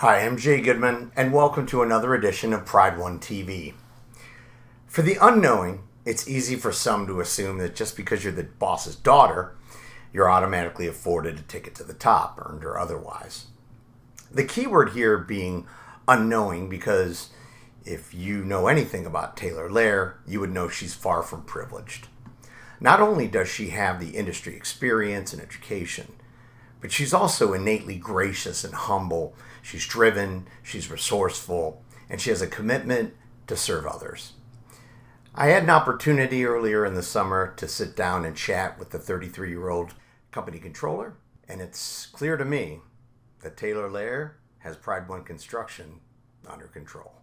Hi, I'm Jay Goodman, and welcome to another edition of Pride One TV. For the unknowing, it's easy for some to assume that just because you're the boss's daughter, you're automatically afforded a ticket to the top, earned or otherwise. The key word here being unknowing, because if you know anything about Taylor Leohr, you would know she's far from privileged. Not only does she have the industry experience and education, but she's also innately gracious and humble. She's driven, she's resourceful, and she has a commitment to serve others. I had an opportunity earlier in the summer to sit down and chat with the 33-year-old company controller, and it's clear to me that Taylor Leohr has Pride One Construction under control.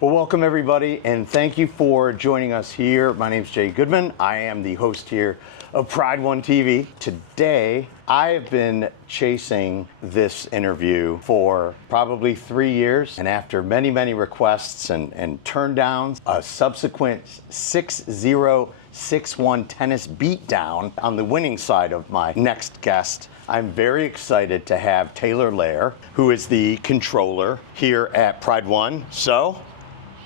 Well, welcome everybody, and thank you for joining us here. My name is Jay Goodman. I am the host here of Pride One TV. Today, I have been chasing this interview for probably 3 years, and after many requests and turn downs, a subsequent 6-0, 6-1 tennis beatdown on the winning side of my next guest, I'm very excited to have Taylor Leohr, who is the controller here at Pride One. So,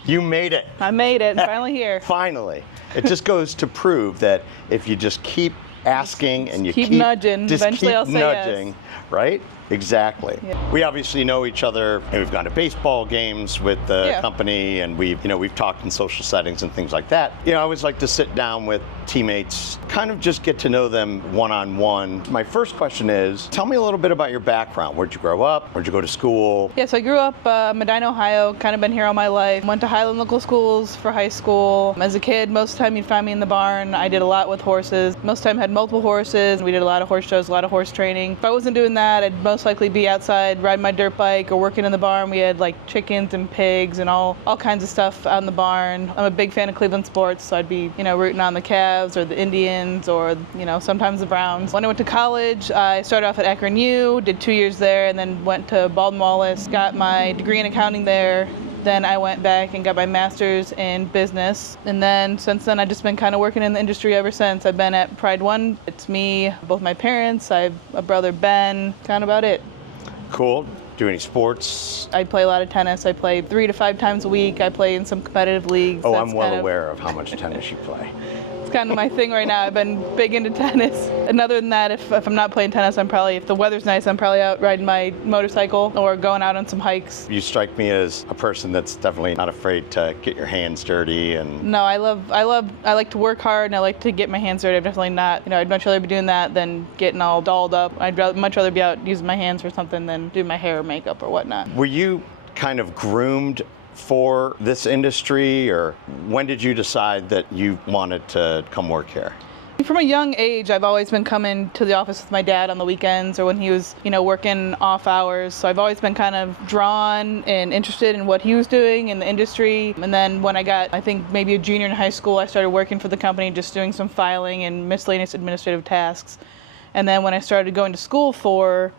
you made it. I made it. Finally here. Finally. It just goes to prove that if you just keep asking and you keep nudging, just eventually keep I'll say nudging, yes. Right? Exactly. Yeah. We obviously know each other, and we've gone to baseball games with the company, and we've talked in social settings and things like that. I always like to sit down with teammates, kind of just get to know them one-on-one. My first question is, tell me a little bit about your background. Where'd you grow up? Where'd you go to school? Yeah, so I grew up Medina, Ohio, kind of been here all my life. Went to Highland Local Schools for high school. As a kid, most of the time you'd find me in the barn. I did a lot with horses. Most of the time had multiple horses. We did a lot of horse shows, a lot of horse training. If I wasn't doing that, I'd most likely be outside riding my dirt bike or working in the barn. We had like chickens and pigs and all kinds of stuff out in the barn. I'm a big fan of Cleveland sports, so I'd be, rooting on the Cavs or the Indians or, sometimes the Browns. When I went to college, I started off at Akron U, did 2 years there, and then went to Baldwin Wallace, got my degree in accounting there. Then I went back and got my master's in business. And then since then, I've just been kind of working in the industry ever since. I've been at Pride One. It's me, both my parents, I have a brother, Ben, kind of about it. Cool. Do any sports? I play a lot of tennis. I play 3 to 5 times a week. I play in some competitive leagues. Oh, I'm well aware of how much tennis you play. It's kind of my thing right now. I've been big into tennis. And other than that, if I'm not playing tennis, if the weather's nice, I'm probably out riding my motorcycle or going out on some hikes. You strike me as a person that's definitely not afraid to get your hands dirty and... No, I like to work hard and I like to get my hands dirty. I'm definitely not, I'd much rather be doing that than getting all dolled up. I'd much rather be out using my hands for something than do my hair or makeup or whatnot. Were you kind of groomed for this industry, or when did you decide that you wanted to come work here? From a young age, I've always been coming to the office with my dad on the weekends or when he was, working off hours. So I've always been kind of drawn and interested in what he was doing in the industry. And then when I got, I think maybe a junior in high school, I started working for the company, just doing some filing and miscellaneous administrative tasks. And then when I started going to school for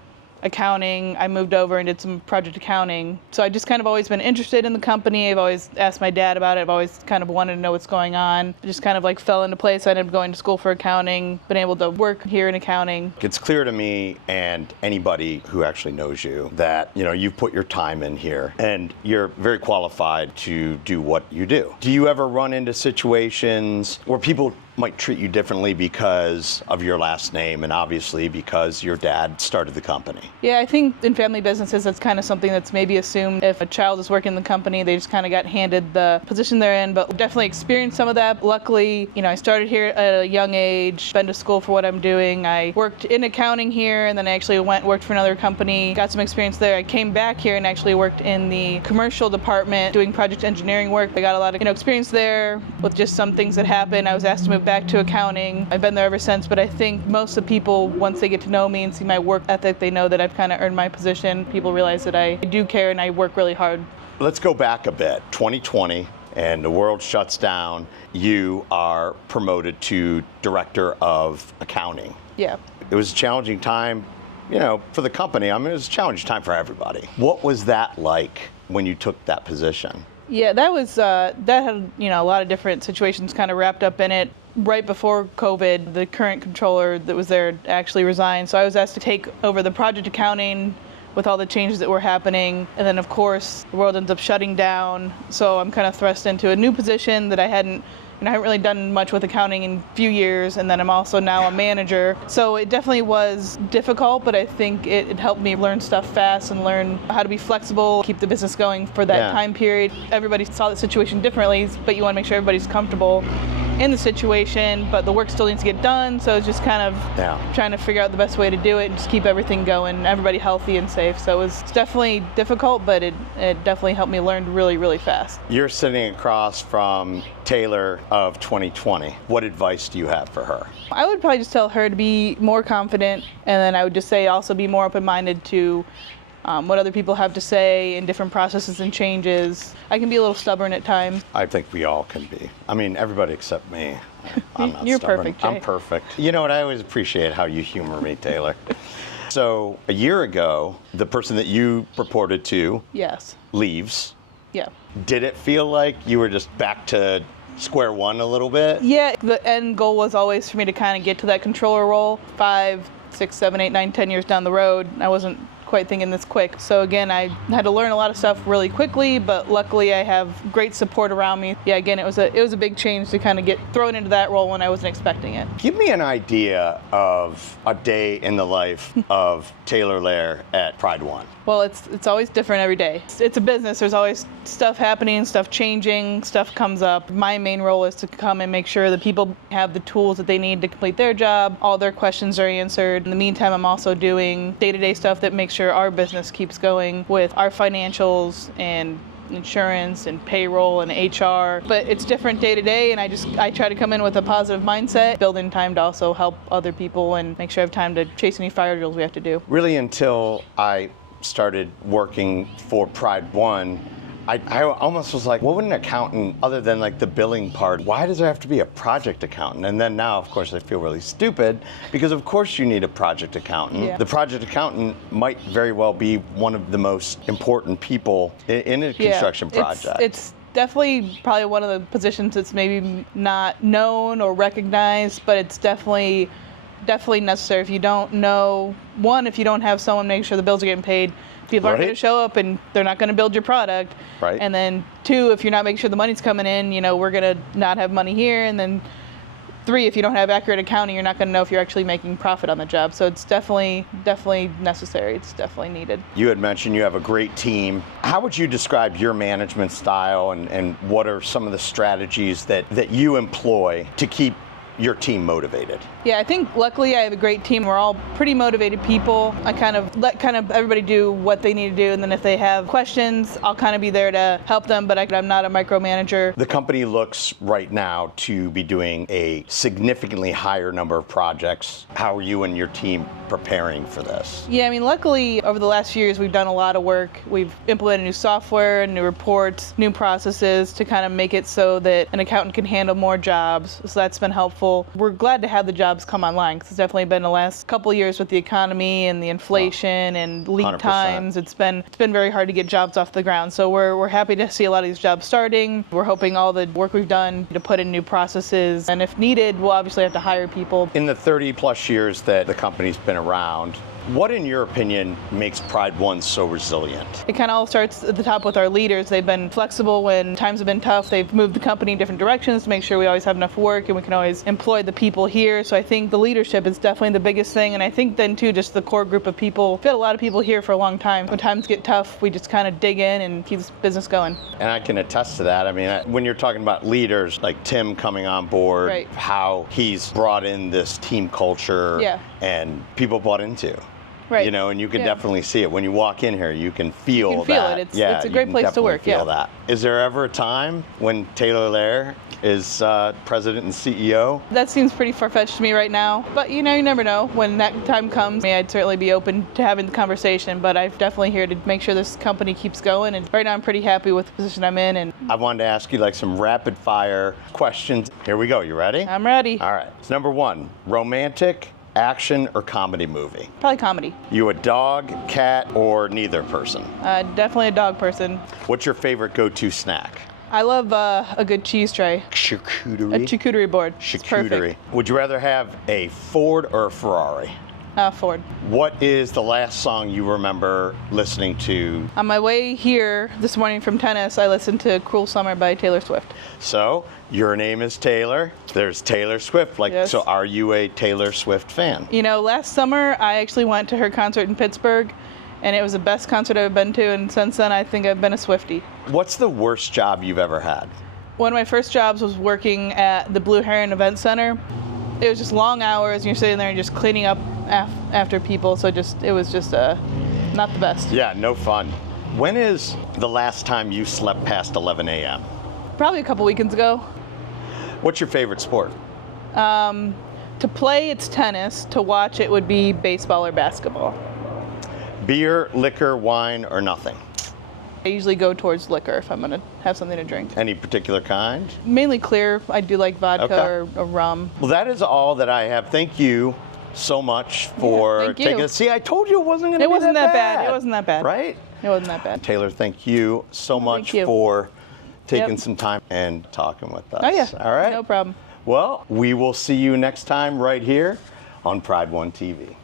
accounting, I moved over and did some project accounting. So I just kind of always been interested in the company. I've always asked my dad about it. I've always kind of wanted to know what's going on. I just kind of like fell into place. I ended up going to school for accounting, been able to work here in accounting. It's clear to me and anybody who actually knows you that, you've put your time in here and you're very qualified to do what you do. Do you ever run into situations where people might treat you differently because of your last name and obviously because your dad started the company? Yeah, I think in family businesses, that's kind of something that's maybe assumed. If a child is working in the company, they just kind of got handed the position they're in, but definitely experienced some of that. Luckily, I started here at a young age, been to school for what I'm doing. I worked in accounting here and then I actually worked for another company, got some experience there. I came back here and actually worked in the commercial department doing project engineering work. I got a lot of experience there with just some things that happened. I was asked to move back to accounting. I've been there ever since, but I think most of the people, once they get to know me and see my work ethic, they know that I've kind of earned my position. People realize that I do care and I work really hard. Let's go back a bit. 2020, and the world shuts down, you are promoted to director of accounting. Yeah. It was a challenging time, for the company. I mean, it was a challenging time for everybody. What was that like when you took that position? Yeah, that was that had a lot of different situations kind of wrapped up in it. Right before COVID, the current controller that was there actually resigned, so I was asked to take over the project accounting with all the changes that were happening. And then of course the world ends up shutting down, so I'm kind of thrust into a new position that I haven't really done much with accounting in a few years, and then I'm also now a manager. So it definitely was difficult, but I think it helped me learn stuff fast and learn how to be flexible, keep the business going for that time period. Everybody saw the situation differently, but you want to make sure everybody's comfortable in the situation, but the work still needs to get done, so it's just kind of trying to figure out the best way to do it and just keep everything going, everybody healthy and safe. So it was definitely difficult, but it definitely helped me learn really, really fast. You're sitting across from Taylor of 2020. What advice do you have for her? I would probably just tell her to be more confident, and then I would just say also be more open-minded to what other people have to say in different processes and changes. I can be a little stubborn at times. I think we all can be. I mean, everybody except me. I'm not You're stubborn. perfect, Jay. I'm perfect. You know what? I always appreciate how you humor me, Taylor. So a year ago, the person that you reported to leaves. Yeah. Did it feel like you were just back to square one a little bit? Yeah, the end goal was always for me to kind of get to that controller role 5, 6, 7, 8, 9, 10 years down the road. I wasn't quite thinking this quick. So again, I had to learn a lot of stuff really quickly, but luckily I have great support around me. Yeah, again, it was a big change to kind of get thrown into that role when I wasn't expecting it. Give me an idea of a day in the life of Taylor Leohr at Pride One. Well, it's always different every day. It's a business. There's always stuff happening, stuff changing, stuff comes up. My main role is to come and make sure that people have the tools that they need to complete their job. All their questions are answered. In the meantime, I'm also doing day-to-day stuff that makes sure our business keeps going with our financials and insurance and payroll and HR, but it's different day to day, and I try to come in with a positive mindset, build in time to also help other people and make sure I have time to chase any fire drills we have to do. Really, until I started working for Pride One, I almost was like, what would an accountant, other than like the billing part, why does there have to be a project accountant? And then now, of course, I feel really stupid because of course you need a project accountant. Yeah. The project accountant might very well be one of the most important people in a construction project. It's definitely probably one of the positions that's maybe not known or recognized, but it's definitely necessary. If you don't know, if you don't have someone making sure the bills are getting paid, people aren't going to show up and they're not going to build your product. Right. And then 2, if you're not making sure the money's coming in, we're going to not have money here. And then 3, if you don't have accurate accounting, you're not going to know if you're actually making profit on the job. So it's definitely necessary. It's definitely needed. You had mentioned you have a great team. How would you describe your management style, and what are some of the strategies that you employ to keep your team motivated? Yeah, I think luckily I have a great team. We're all pretty motivated people. I kind of let everybody do what they need to do, and then if they have questions, I'll kind of be there to help them, but I'm not a micromanager. The company looks right now to be doing a significantly higher number of projects. How are you and your team preparing for this? Yeah, I mean, luckily over the last few years we've done a lot of work. We've implemented new software, new reports, new processes to kind of make it so that an accountant can handle more jobs. So that's been helpful. We're glad to have the jobs come online, because it's definitely been the last couple of years with the economy and the inflation and lead 100%. times. It's been very hard to get jobs off the ground. So we're happy to see a lot of these jobs starting. We're hoping all the work we've done to put in new processes, and if needed, we'll obviously have to hire people. In the 30 plus years that the company's been around, what, in your opinion, makes Pride One so resilient? It kind of all starts at the top with our leaders. They've been flexible when times have been tough. They've moved the company in different directions to make sure we always have enough work and we can always employ the people here. So I think the leadership is definitely the biggest thing. And I think then too, just the core group of people. We've had a lot of people here for a long time. When times get tough, we just kind of dig in and keep this business going. And I can attest to that. I mean, when you're talking about leaders like Tim coming on board, Right. how he's brought in this team culture, Yeah. and people bought into. Right. You know, and you can Yeah. definitely see it when you walk in here. You can feel You can feel that. it. It's yeah, a you great can place to definitely work, Feel yeah. that. Is there ever a time when Taylor Leohr is president and CEO? That seems pretty far-fetched to me right now, but you never know. When that time comes, I'd certainly be open to having the conversation, but I'm definitely here to make sure this company keeps going, and right now I'm pretty happy with the position I'm in, and I wanted to ask you like some rapid fire questions. Here we go. You ready? I'm ready. All right. So number one, romantic, action, or comedy movie? Probably comedy. You a dog, cat, or neither person? Definitely a dog person. What's your favorite go-to snack? I love a good cheese tray. A Charcuterie. charcuterie board. It's Charcuterie. perfect. Would you rather have a Ford or a Ferrari? Ford. What is the last song you remember listening to? On my way here this morning from tennis, I listened to Cruel Summer by Taylor Swift. So, your name is Taylor. There's Taylor Swift. Yes. So are you a Taylor Swift fan? Last summer I actually went to her concert in Pittsburgh, and it was the best concert I've been to, and since then I think I've been a Swiftie. What's the worst job you've ever had? One of my first jobs was working at the Blue Heron Event Center. It was just long hours, and you're sitting there and just cleaning up after people, so it was just not the best. Yeah, no fun. When is the last time you slept past 11 a.m.? Probably a couple weekends ago. What's your favorite sport? To play, it's tennis. To watch, it would be baseball or basketball. Beer, liquor, wine, or nothing? I usually go towards liquor if I'm going to have something to drink. Any particular kind? Mainly clear. I do like vodka or rum. Well, that is all that I have. Thank you so much for thank you. taking it. See, I told you it wasn't going to be It wasn't that bad. bad. It wasn't that bad. Right? It wasn't that bad. Taylor, thank you so much you. for taking Yep. some time and talking with us. Oh, yeah. All right? No problem. Well, we will see you next time right here on Pride One TV.